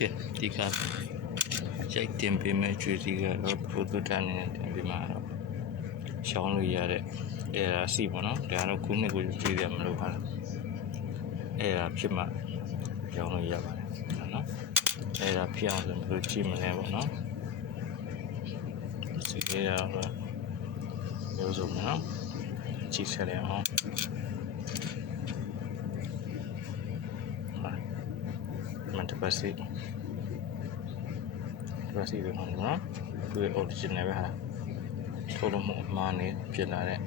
ကဲဒီကရိုက်တင်ပေးမဲ့ကျွေးစီကတော့ပရိုတိုတိုင်နဲ့တင်ပေးမှာတော့ရှောင်းလို့ရတဲ့အဲဒါစီပေါ့နော်ဒါကတော့ခုနှစ်ကိုကျွေးရမလို့ပါအဲဒါဖြစ်မှရောင်းလို့ရပါတယ်နော်အဲဒါဖြစ်အောင်ဆိုဘယ်လိုကြည့်မလဲပေါ့နော်စီရတော့မျိုးစုံနော်ကြည့်ဆက်ရအောင်မန်တပတ်စီပဲနော်သူ့ original ပဲဟာထုတ်လို့မမှန်နေဖြစ်လာတဲ့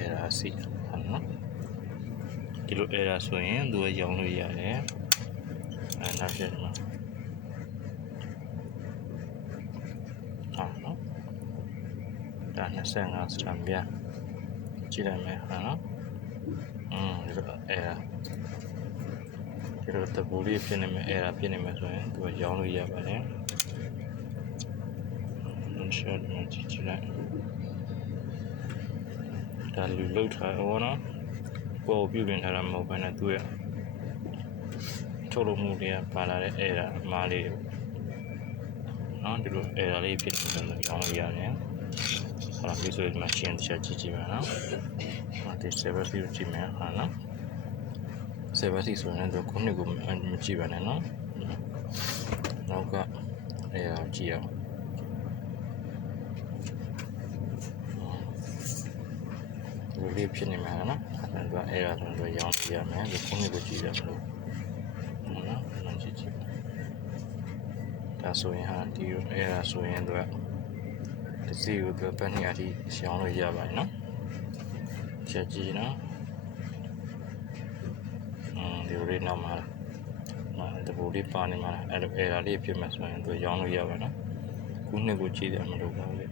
error စီဟာနော်ဒီလို error ဆိုရင်သူကရောင်းလို့ရတယ်အဲနောက်ဖြစ်မှာဟာနော်ဒါ25စတန်ပြကြည့်လိုက်မယ်ဟာနော်ဒီလို error ဒီလိုတပူလေးဖြစ်နေမယ် error ဖြစ်နေမယ်ဆိုရင်သူကရောင်းလို့ရပါတယ်ရှယ်မှာကြည့်လိုက်ဒါလူလောက်ထားတော့နော်ပေါ်ပြုပြင်ထားတာမဟုတ်ဘဲနဲ့သူ့ရဲ့ထုတ်လုပ်မှုတွေကပါလာတဲ့အဲ့ဒါအမားလေးတွေနော်ဒီလိုအဲ့ဒါလေးဖြစ်နေတယ်ကြောင်းလို့ရတယ်ဟောဒီဆိုရင်မရှင်းတစ်ချက်ကြည့်ပါနော်ဒီ server စီကိုကြည့်မယ်ဟာနော် server စီဆိုရင်တော့ခုနှစ်ကိုမကြည့်ပါနဲ့နော်နောက်ကအဲ့ဒါကြည့်အောင်ဒီဖြစ်နေမှာနော်အဲ့ဒါအဲ့ဒါဆိုတော့ရောင်းပြရမယ်ဒီခုနှစ်ကိုကြည့်ရမလို့နော်မကြည့်ဒါဆိုရင်ဟာဒီအဲ့ဒါဆိုရင်တော့ဒီစီကိုတော့ပတ်နေရသည်ရှောင်းလို့ရပါတယ်နော်ချက်ကြည့်နော်ဒီလိုလေးနောက်မှာတပူလေးပါနေမှာအဲ့ဒါလေးဖြစ်မှာဆိုရင်တော့ရောင်းလို့ရပါနော်ခုနှစ်ကိုကြည့်ရမလို့ပါလေ